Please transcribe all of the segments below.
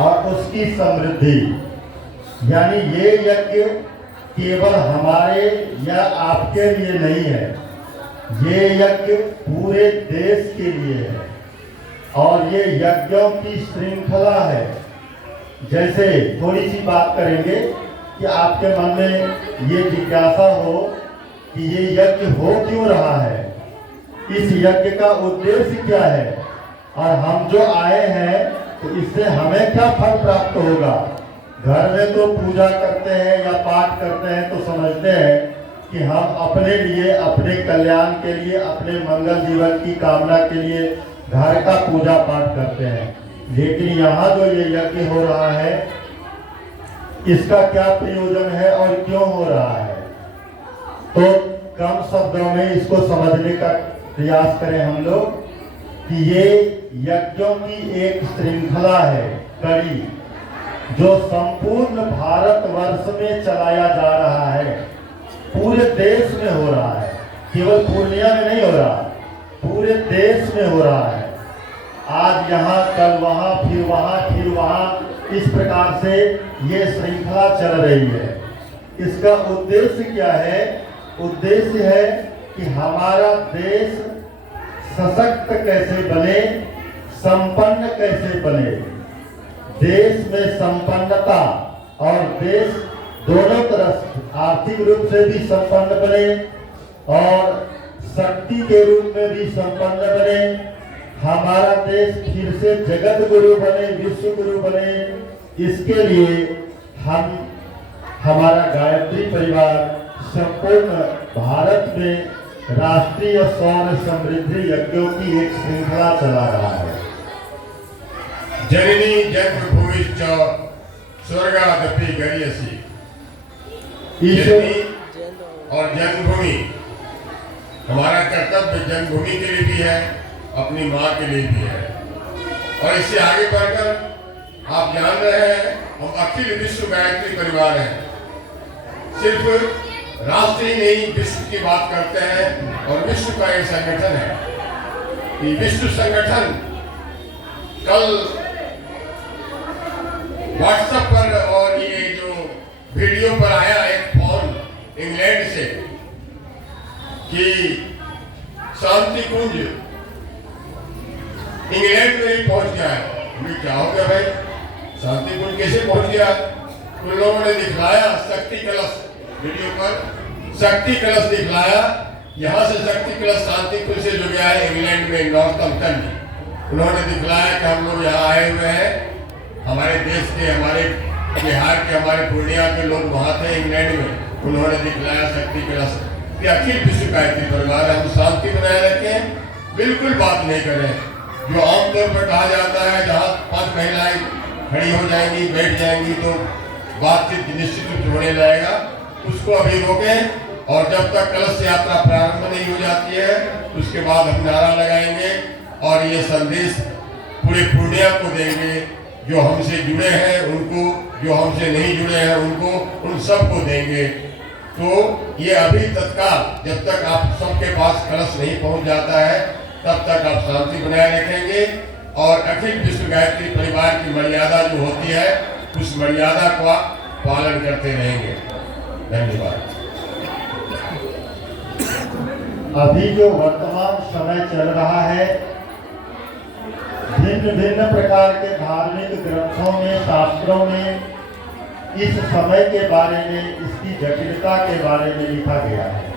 और उसकी समृद्धि। यानी ये यज्ञ केवल हमारे या आपके लिए नहीं है, ये यज्ञ पूरे देश के लिए है और ये यज्ञों की श्रृंखला है। जैसे थोड़ी सी बात करेंगे कि आपके मन में ये जिज्ञासा हो कि ये यज्ञ हो क्यों रहा है, इस यज्ञ का उद्देश्य क्या है और हम जो आए हैं तो इससे हमें क्या फल प्राप्त होगा। घर में तो पूजा करते हैं या पाठ करते हैं तो समझते हैं कि हम अपने लिए, अपने कल्याण के लिए, अपने मंगल जीवन की कामना के लिए घर का पूजा पाठ करते हैं। लेकिन यहाँ जो ये यज्ञ हो रहा है इसका क्या प्रयोजन है और क्यों हो रहा है, तो कम शब्दों में इसको समझने का प्रयास करें हम लोग कि ये यज्ञों की एक श्रृंखला है, कड़ी, जो संपूर्ण भारतवर्ष में चलाया जा रहा है, पूरे देश में हो रहा है, केवल पूर्णिया में नहीं हो रहा, पूरे देश में हो रहा है। आज यहाँ, कल वहाँ, फिर वहाँ, फिर वहाँ, इस प्रकार से ये श्रृंखला चल रही है। इसका उद्देश्य क्या है? उद्देश्य है कि हमारा देश सशक्त कैसे बने, संपन्न कैसे बने, देश में संपन्नता और देश दोनों तरफ आर्थिक रूप से भी संपन्न बने और शक्ति के रूप में भी संपन्न बने। हमारा देश फिर से जगत गुरु बने, विश्व गुरु बने, इसके लिए हम, हमारा गायत्री परिवार संपूर्ण भारत में राष्ट्रीय सौर समृद्धि यज्ञों की एक श्रृंखला चला रहा है। जननी जन्मभूमिश्च स्वर्गादपि गरीयसी। जननी और जन्मभूमि, हमारा कर्तव्य जन्मभूमि के लिए भी है, अपनी माँ के लिए भी है। और इससे आगे बढ़कर आप जान रहे हैं हम अखिल विश्व गायत्री परिवार हैं। सिर्फ राष्ट्र ही नहीं, विश्व की बात करते हैं और विश्व का एक संगठन है। ये विश्व संगठन कल व्हाट्सएप पर और ये जो वीडियो पर आया एक फोन इंग्लैंड से कि शांति कुंज इंग्लैंड में ही पहुंच गया है। क्या हो गया भाई, शांति कुंज कैसे पहुंच गया? उन लोगों ने दिखलाया शक्ति कलश, वीडियो पर शक्ति कलश दिखलाया। यहाँ से शक्ति कलश शांति कुंज से जो गया है इंग्लैंड में, नॉर्थम्पटन में। उन्होंने दिखलाया कि हम लोग यहाँ आए हुए हैं, हमारे देश के, हमारे बिहार के, हमारे पूर्णिया के लोग वहाँ थे इंग्लैंड में। उन्होंने दिखलाया शक्ति कलश कि अखिल विश्व गायत्री परिवार हम शांति बनाए रखें, बिल्कुल बात नहीं करें। जो आमतौर पर कहा जाता है जहाँ 5 महिलाएं खड़ी हो जाएंगी, बैठ जाएंगी तो बातचीत निश्चित रूप से होने लगेगा, उसको अभी रोकें। और जब तक कलश यात्रा प्रारंभ नहीं हो जाती है उसके बाद हम नारा लगाएंगे और ये संदेश पूरे पूर्णिया को देंगे, जो हमसे जुड़े हैं उनको, जो हमसे नहीं जुड़े हैं उनको, उन सबको देंगे। तो ये अभी तत्काल, जब तक आप सबके पास कलश नहीं पहुंच जाता है तब तक आप शांति बनाए रखेंगे और अखिल विश्व गायत्री परिवार की मर्यादा जो होती है उस मर्यादा का पालन करते रहेंगे। धन्यवाद। अभी जो वर्तमान समय चल रहा है, भिन्न भिन्न प्रकार के धार्मिक ग्रंथों में, शास्त्रों में इस समय के बारे में, इसकी जटिलता के बारे में लिखा गया है।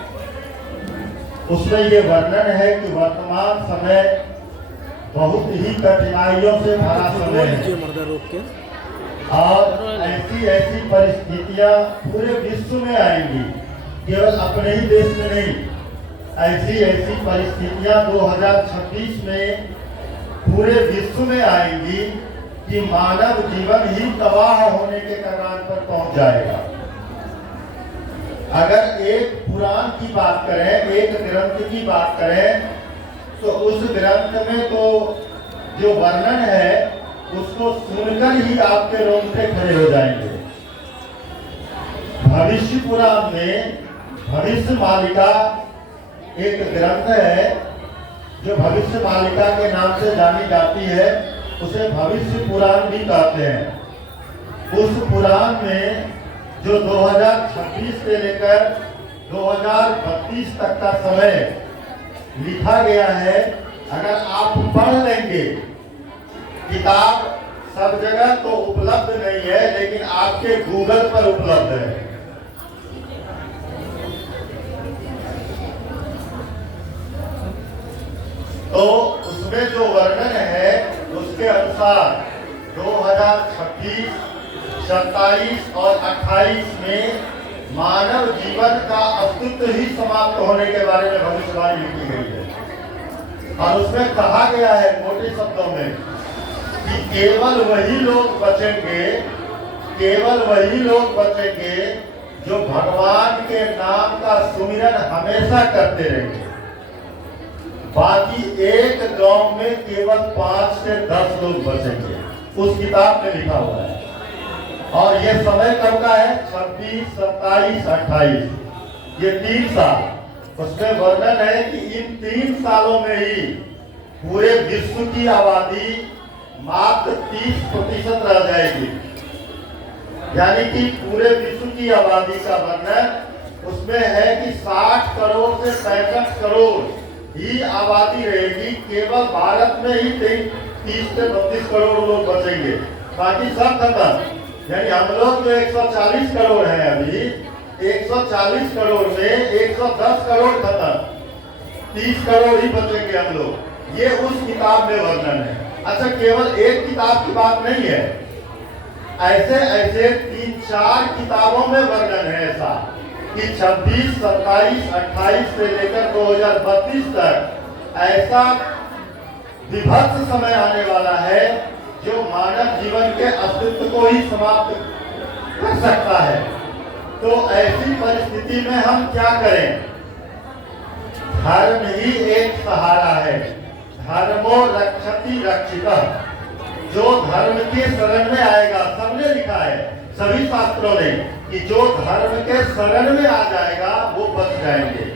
उसमें ये वर्णन है कि वर्तमान समय बहुत ही कठिनाइयों से भरा समय है और ऐसी ऐसी परिस्थितियां पूरे विश्व में आएंगी, केवल अपने ही देश में नहीं। ऐसी ऐसी परिस्थितियां 2026 में पूरे विश्व में आएंगी कि मानव जीवन ही तबाह होने के कगार पर पहुंच जाएगा। अगर एक पुराण की बात करें, एक ग्रंथ की बात करें, तो उस ग्रंथ में तो जो वर्णन है उसको सुनकर ही आपके रोंगटे खड़े हो जाएंगे। भविष्य पुराण में भविष्य मालिका एक ग्रंथ है जो भविष्य मालिका के नाम से जानी जाती है। उसे भविष्य पुराण भी कहते हैं। उस पुराण में जो 2026 से लेकर 2032 तक का समय लिखा गया है, अगर आप पढ़ लेंगे, किताब सब जगह तो उपलब्ध नहीं है, लेकिन आपके गूगल पर उपलब्ध है। तो उसमें जो वर्णन है उसके अनुसार 2026, 27 और 28 में मानव जीवन का अस्तित्व ही समाप्त होने के बारे में भविष्यवाणी लिखी गई है। और उसमें कहा गया है मोटे शब्दों में कि केवल वही लोग बचेंगे, केवल वही लोग बचेंगे जो भगवान के नाम का सुमिरन हमेशा करते रहेंगे। बाकी एक गांव में केवल 5 से 10 लोग बचेंगे, उस किताब में लिखा हुआ है। और ये समय कब का है? 26, 27, 28, ये 3 साल। उसमें वर्णन है कि इन 3 सालों में ही पूरे विश्व की आबादी मात्र 30% रह जाएगी। यानी कि पूरे विश्व की आबादी का वर्णन उसमें है कि 60 करोड़ से 65 करोड़ ही आबादी रहेगी। केवल भारत में ही 30 से 32 करोड़ लोग बचेंगे, बाकी सब खत्म। यानी हम लोग जो 140 करोड़ हैं अभी, 140 करोड़ में 110 करोड़ खत्म, 30 करोड़ ही बचेंगे हम लोग। ये उस किताब में वर्णन है। अच्छा, केवल एक किताब की बात नहीं है, ऐसे ऐसे 3-4 किताबों में वर्णन है ऐसा कि 26, 27, 28 से लेकर 2032 तक ऐसा विभत्स समय आने वाला है जो मानव जीवन के अस्तित्व को ही समाप्त कर सकता है। तो ऐसी परिस्थिति में हम क्या करें? धर्म ही एक सहारा है। धर्मो रक्षति रक्षितः। जो धर्म के शरण में आएगा, सबने लिखा है, सभी शास्त्रों ने, कि जो धर्म के शरण में आ जाएगा वो बच जाएंगे।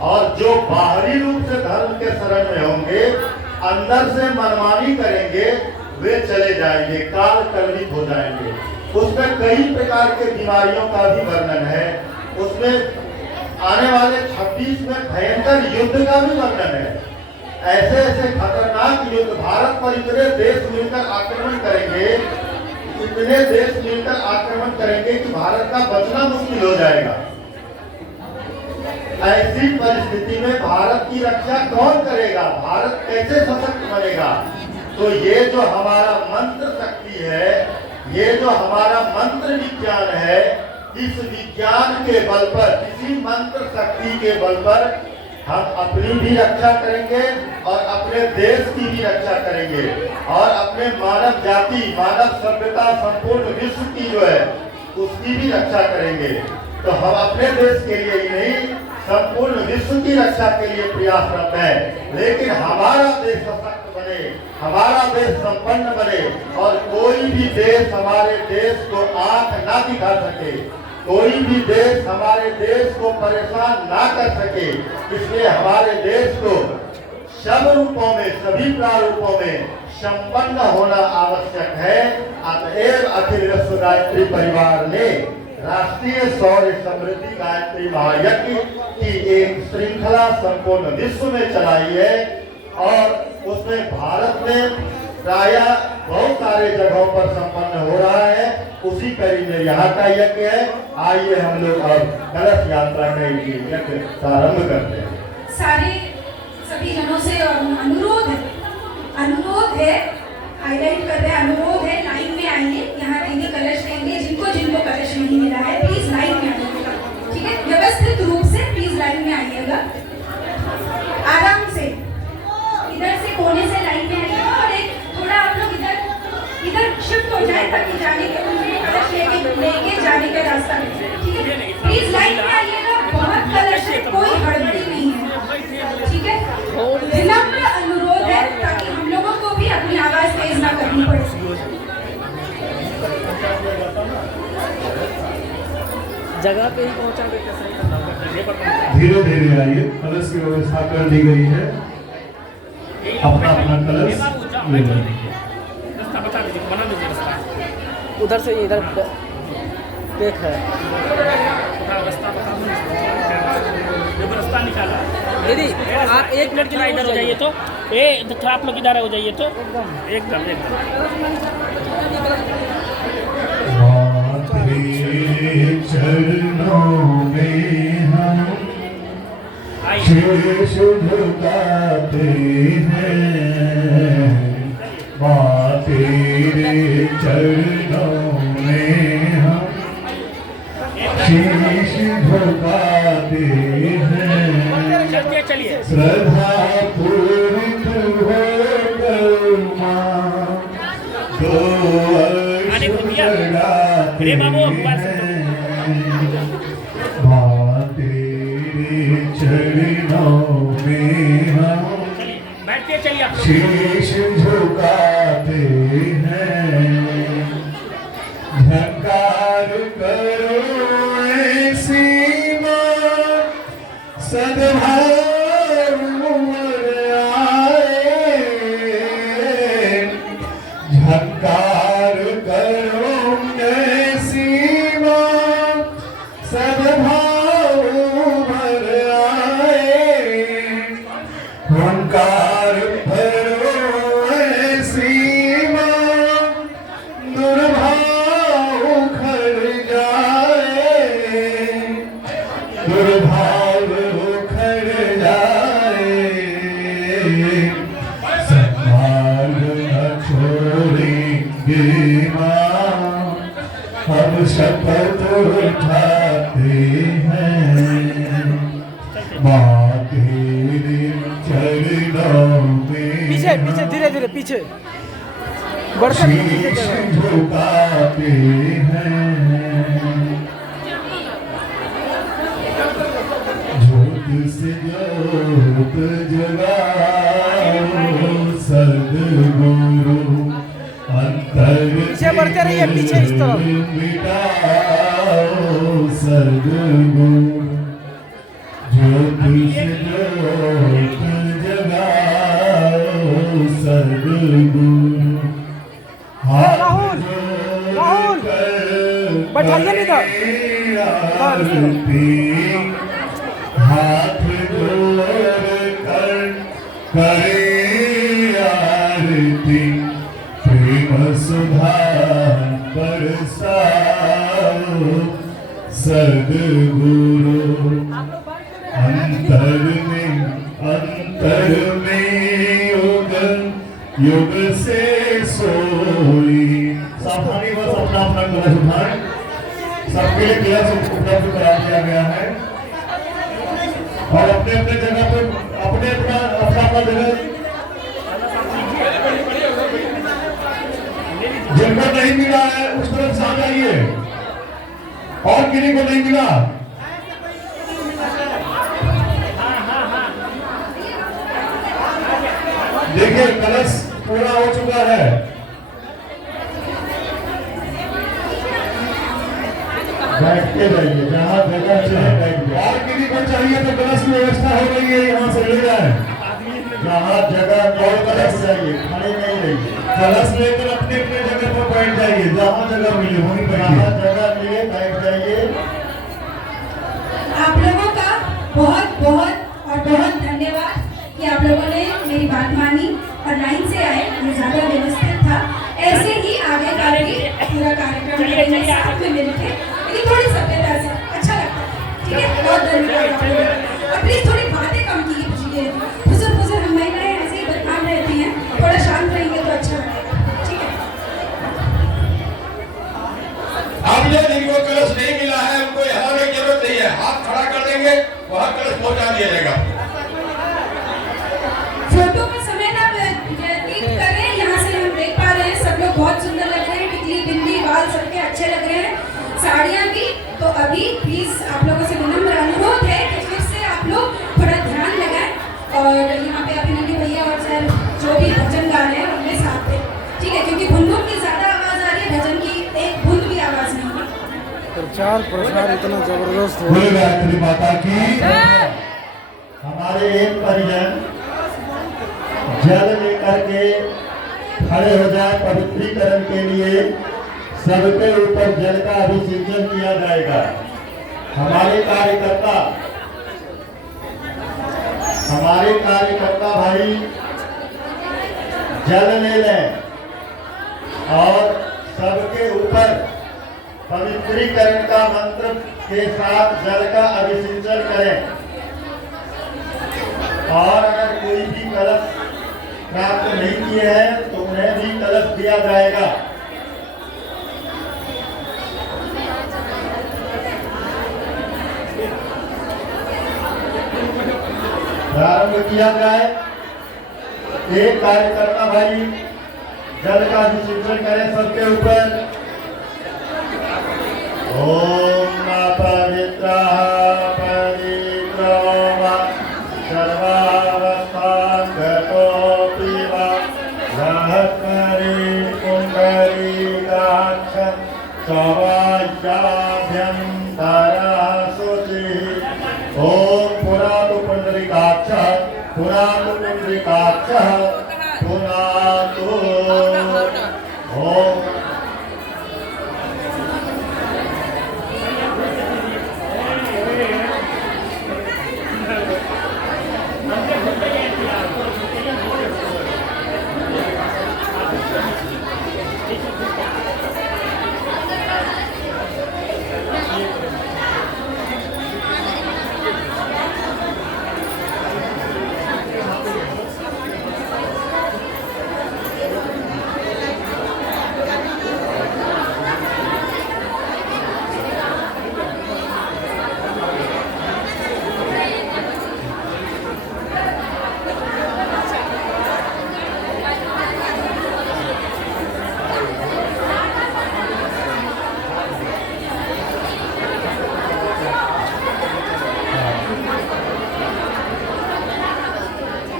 और जो बाहरी रूप से धर्म के शरण में होंगे, अंदर से मनमानी करेंगे, वे चले जाएंगे, काल कलवित हो जाएंगे। उसमें कई प्रकार के बीमारियों का भी वर्णन है। उसमें आने वाले 26 में भयंकर युद्ध का भी वर्णन है। ऐसे ऐसे खतरनाक युद्ध, भारत पर इतने देश मिलकर आक्रमण करेंगे, इतने देश मिलकर आक्रमण करेंगे कि भारत का बचना मुश्किल हो जाएगा। ऐसी परिस्थिति में भारत की रक्षा कौन करेगा? भारत कैसे सशक्त बनेगा? तो ये जो हमारा मंत्र शक्ति है, ये जो हमारा मंत्र विज्ञान है, इस विज्ञान के बल पर, इसी मंत्र शक्ति के बल पर हम अपनी भी रक्षा करेंगे और अपने देश की भी रक्षा करेंगे और अपने मानव जाति, मानव सभ्यता, संपूर्ण विश्व की जो है उसकी भी रक्षा करेंगे। तो हम अपने देश के लिए ही नहीं, संपूर्ण विश्व की रक्षा के लिए प्रयासरत है। लेकिन हमारा देश सशक्त बने, हमारा देश संपन्न बने और कोई भी देश हमारे देश को आंख ना दिखा सके, कोई भी देश हमारे देश को परेशान ना कर सके। इसलिए हमारे देश को सब रूपों में, सभी प्रारूपों में संपन्न होना आवश्यक है। अतएव अखिल विश्व गायत्री परिवार ने राष्ट्रीय सौर समृद्धि गायत्री महायज्ञ की एक श्रृंखला संपूर्ण विश्व में चलाई है और उसमें भारत में प्राय बहुत सारे जगहों पर संपन्न हो रहा है। उसी कड़ी में यहाँ का यज्ञ है। आइए हम लोग अब कलश यात्रा का यज्ञ प्रारंभ करते हैं। सारे सभी जनों से अनुरोध है, हाईलाइट कर रहे हैं, अनुरोध है, लाइन में आइए। यहाँ देंगे कलश देंगे, जिनको कलश नहीं मिला है प्लीज लाइन में आइएगा, ठीक है? व्यवस्थित रूप से प्लीज लाइन में आइएगा, आराम से, इधर से कोने से लाइन में आइएगा और एक थोड़ा आप लोग इधर शिफ्ट हो जाए ताकि जाने के कलश लेके जाने का रास्ता मिले, ठीक है? प्लीज लाइन में आइएगा। बहुत कलश है, कोई हड़बड़ी नहीं है, ठीक है? विनम्र अनुरोध है ताकि हम लोगों को भी अपनी आवाज तेज ना करनी पड़े। जगह पे ही पहुंचा के धीरे धीरे आइए। कलश की व्यवस्था कर दी गई है, अपना अपना कलश ले लीजिए। उधर से इधर देख है रास्ता निकाला। दीदी आप 1 मिनट के लिए इधर हो जाइए तो थोड़ा आप लोग इधर हो जाइए तो एकदम तेरे चरणों में हम शीश झुकाते हैं, माँ तेरे चरणों में हम शीश झुकाते हैं, चलिए श्रद्धा पूरित होकर माँ दो अरे बाबू माँ तेरे चरणों में हम बैठिए चलिए आप शीश झुकाते हैं, झंकार करो ऐसी माँ सद्भाव उमर आए, झंकार करो ऐसी माँ सद्भाव उमर आए, हुंकार भरो ऐसी माँ दुर्भाव उखड़ जाए, दुर्भाव उखड़ जाए, संभाल न छोड़ेंगे माँ, हम शपथ उठाते हैं, माँ तेरे चरणों में पीछे पीछे धीरे धीरे पीछे बढ़कर शीश झुकाते हैं, ज्योत से ज्योत जगाओ सद्गुरु, अंतर पीछे बढ़ते रहिए, पीछे इस तरफ। मिटाओ सद्गुरु, ज्योत से ज्योत जगाओ सद्गुरु, राहुल राहुल बैठाइए नहीं तो आरती हाथ जोड़ कर करे आरती, प्रेम सुधा बरसाओ सद्गुरु, अंतर में युग युग से सोई। सावधानी बस अपना अपना कलश उठाएं, सबके लिए कलश उपलब्ध करा दिया गया है और अपने अपने जगह पर अपने अपना जगह जिनको नहीं मिला है उस तरफ से आ जाइए, और किन्हीं को नहीं मिला देखिए कलश पूरा हो चुका है। बैठ के जाइए, जहाँ जगह चाहे बैठ जाए। और किसी को चाहिए तो कलश की व्यवस्था हो रही है, यहाँ से ले जाए। जहाँ जगह और कलश जाइए, खड़े नहीं रहिए। कलश लेकर अपने अपने जगह पर बैठ जाइए, जहाँ जगह मिले वहीं जहाँ बैठिए। जगह मिले बैठ जाइए। आप लोगों का बहुत बहुत और बहुत धन्यवाद कि आप लोगों ने मेरी बात मानी और लाइन से आए, ये ज़्यादा व्यवस्थित था। ऐसे ही आगे का भी पूरा कार्यक्रम करेंगे साथ में मिलकर, लेकिन थोड़ी सभ्यता से अच्छा लगता है। ठीक है, बहुत धन्यवाद आप लोगों का। और प्लीज थोड़ी बातें कम कीजिए, फुजर हम महिलाएं ऐसे ही बदनाम रहती हैं, थोड़ा शांत रहेंगे तो अच्छा लगेगा। ठीक है, अब जो जिनको कलश नहीं मिला है उनको यहाँ आने की जरूरत नहीं है, हाथ खड़ा कर देंगे वहाँ कलश पहुँचा दिया जाएगा। फोटो में समय ना व्यतीत करें, यहाँ से हम देख पा रहे हैं सब लोग बहुत सुंदर लग रहे हैं, टिकली बिंदी बाल सबके अच्छे लग रहे हैं, साड़ियाँ भी। तो अभी प्लीज आप लोगों से विनम्र अनुरोध है कि फिर से आप लोग थोड़ा ध्यान लगाएं और यहाँ पे अभिनंदन भैया और सर जो भी भजन गा रहे हैं उनमें साथ दें। ठीक है, क्योंकि भुनभुन की ज्यादा आवाज आ रही है, भजन की एक बूंद भी आवाज नहीं है। प्रचार प्रसार इतना जबरदस्त हो बोले गायत्री माता की। हमारे एक परिजन जल लेकर के खड़े हो जाए पवित्रीकरण के लिए, सबके ऊपर जल का अभिषेचन किया जाएगा। हमारे कार्यकर्ता भाई जल ले लें और सबके ऊपर पवित्रीकरण का मंत्र के साथ जल का अभिषेचन करें। और अगर कोई भी कलश प्राप्त नहीं किए हैं तो उन्हें भी कलश दिया जाएगा। प्रारंभ किया जाए। एक कार्यकर्ता भाई जल का अभिषेचन करें सबके ऊपर। ओम पवित्र पवित्रो वा सर्वावस्थां गतोऽपि वा रहस्मरे पुण्डरीकाक्ष स्वायाभ्यन्तरः शुचिः। ओम पुरातु पुण्डरीकाक्षः पुरातु पुण्डरीकाक्षः पुरातु। ओम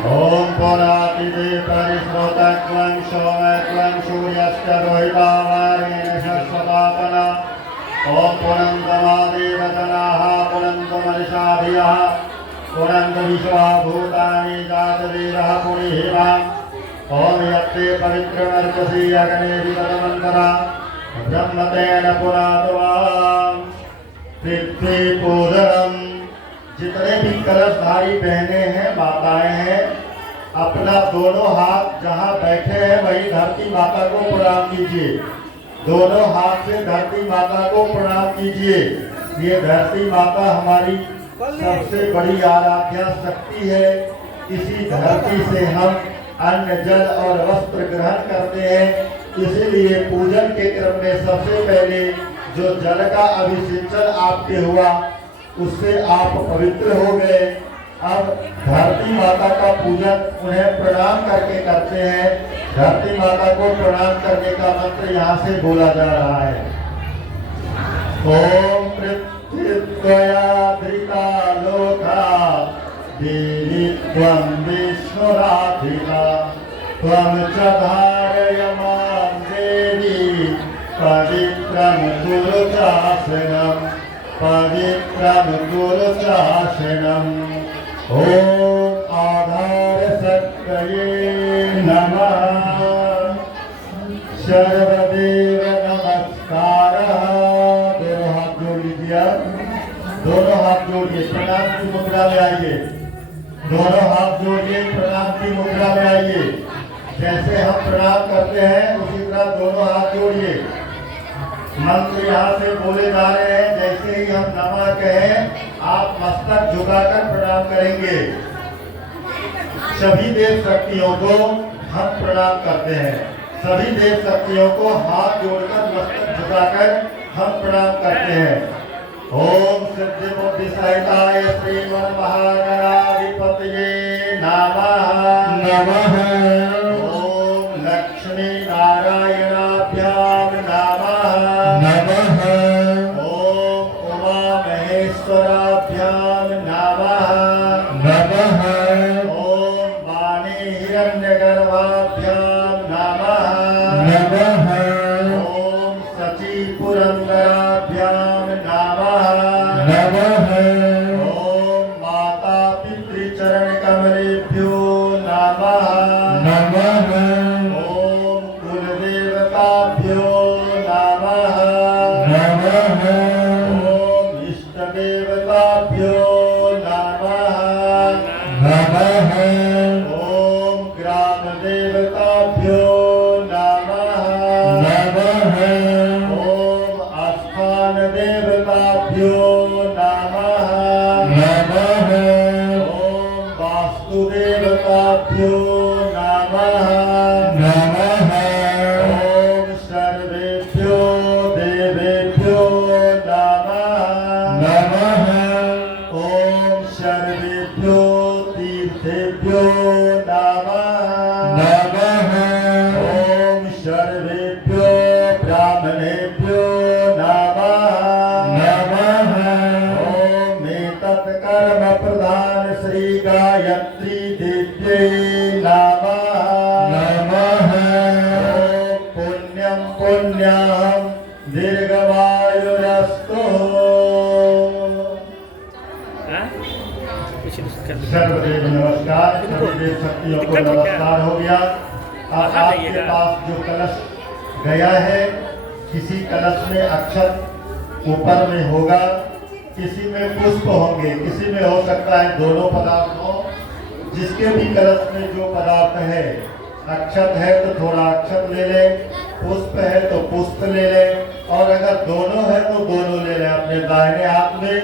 ओम पुरातिदे परिश्रोतत्वं सोमत्वं सूर्यस्य रोहितावारेण शश्वतापना। ओम पुनन्दमादेवतनाः पुनन्दमनिषाभियः पुनन्दविश्वा भूतानि जातवेदः पुरीहिमाम्। ओम यत्ते पवित्रमर्चसि अग्ने वितमन्तरा ब्रह्मतेन पुरातवाम् पृथ्वीपूजनम्। जितने भी कलशधारी बहने हैं माताएं हैं अपना दोनों हाथ जहां बैठे हैं वही धरती माता को प्रणाम कीजिए। दोनों हाथ से धरती माता को प्रणाम कीजिए। ये धरती माता हमारी सबसे बड़ी आराध्या शक्ति है। इसी धरती से हम अन्न जल और वस्त्र ग्रहण करते हैं। इसीलिए पूजन के क्रम में सबसे पहले जो जल का अभिषेचन आपके हुआ उससे आप पवित्र हो गए। अब धरती माता का पूजन उन्हें प्रणाम करके करते हैं। धरती माता को प्रणाम करने का मंत्र यहाँ से बोला जा रहा है। ओम पृथ्वीत्वया धृता लोका देवी त्वं विष्णुराधिका त्वं च धारयमां देवी पवित्रं गुरुशासनम् पवित्रं गुरुशासनम्। ओम आधार शक्तये नमः। सर्वदेव नमस्कारः। दोनों हाथ जोड़ लीजिए। दोनों हाथ जोड़िए प्रणाम की मुद्रा में आइए। दोनों हाथ जोड़िए प्रणाम की मुद्रा में आइए। जैसे हम प्रणाम करते हैं उसी तरह दोनों हाथ जोड़िए। मंत्र यहाँ से बोले जा रहे हैं। जैसे ही हम नमः कहें आप मस्तक झुकाकर प्रणाम करेंगे। सभी देव शक्तियों को हम प्रणाम करते हैं। सभी देव शक्तियों को हाथ जोड़कर मस्तक झुकाकर हम प्रणाम करते हैं। ओम सिद्धि बुद्धि सहिताय श्रीमन महागणाधिपतये नमः नमः। ओम लक्ष्मी नारायणाभ्याम नमः नमः। ओम उमा महेश्वराभ्याम नमः नमः। ओम वाणी हिरण्यगर्भाभ्याम नमः नमः। ओम सची पुरंदराभ्याम नमः नमः। ओम माता पितृचरण कमलेभ्यो नमः नमः। ओम कुलदेवताभ्यो नमः गणेभ्यो नमः ओम एतत् कर्म प्रधान श्री गायत्री देव्यै नमः ओम पुण्यं पुण्यं दीर्घमायुरस्तु। हाँ? इसी कर दो। सर्वदेव नमस्कार, सभी देव शक्तियों को नमस्कार हो गया। अब आपके पास जो कलश गया है, किसी कलश में अक्षत ऊपर में होगा, किसी में पुष्प होंगे, किसी में हो सकता है दोनों पदार्थ हो। जिसके भी कलश में जो पदार्थ है, अक्षत है तो थोड़ा अक्षत ले ले, पुष्प है तो पुष्प ले ले, और अगर दोनों है तो दोनों ले ले। अपने दाहिने हाथ में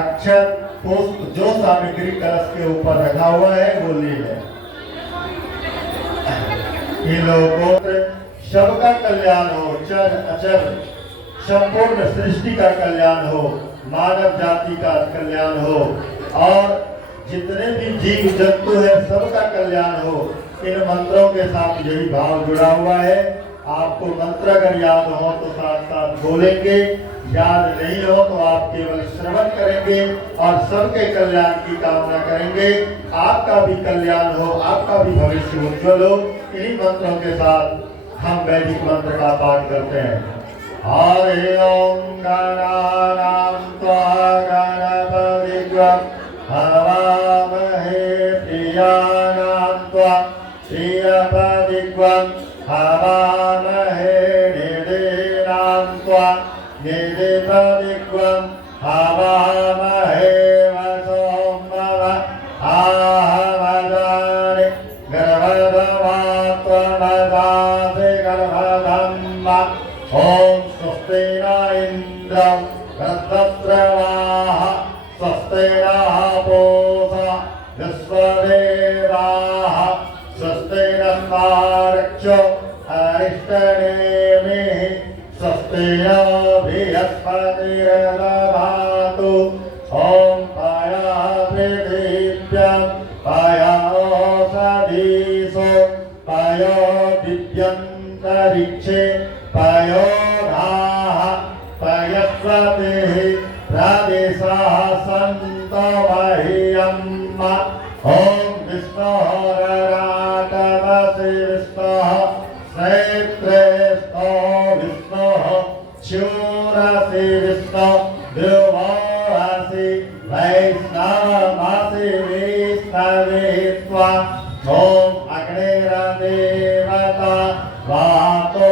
अक्षत पुष्प जो सामग्री कलश के ऊपर रखा हुआ है वो ले ले। इन लोगों सबका कल्याण हो, चर अचर संपूर्ण सृष्टि का कल्याण हो, मानव जाति का कल्याण हो, और जितने भी जीव जंतु है सबका कल्याण हो। इन मंत्रों के साथ यही भाव जुड़ा हुआ है। आपको मंत्र अगर याद हो तो साथ साथ बोलेंगे, याद नहीं हो तो आप केवल श्रवण करेंगे और सबके कल्याण की कामना करेंगे। आपका भी कल्याण हो, आपका भी भविष्य उज्ज्वल हो। इन्हीं मंत्रों के साथ हम वैदिक मंत्र का पाठ करते हैं। हरि ओम गणानां त्वा गणपतिं हवामहे प्रियाणां त्वा प्रियपतिं हवामहे निधीनां त्वा निधिपतिं हवामहे वसोमव आहवदानि गर्भधमात्मदासि गर्भधम्म ओम स्वस्ति न इन्द्रं वृद्धस्रवाः स्वस्ति नः पूषा विश्वदेवाः स्वस्ति नस्तार्क्ष्यो अरिष्टनेमिः स्वस्ति नो बृहस्पतिर्दधातु ॐ पया पृथिव्यां पया ओषधीषु पयो दिव्यन्तरिक्षे पयो धाः पयस्वतिः प्रदेशाः सन्तो मह्यम् ॐ विष्णोरराटवसि विष्णोः श्रेत्रेष्ठो विष्णोः शूरसि विष्णो ध्रुवोऽसि वैष्णवमसि विष्णवे त्वा ॐ अग्निर्देवता वातो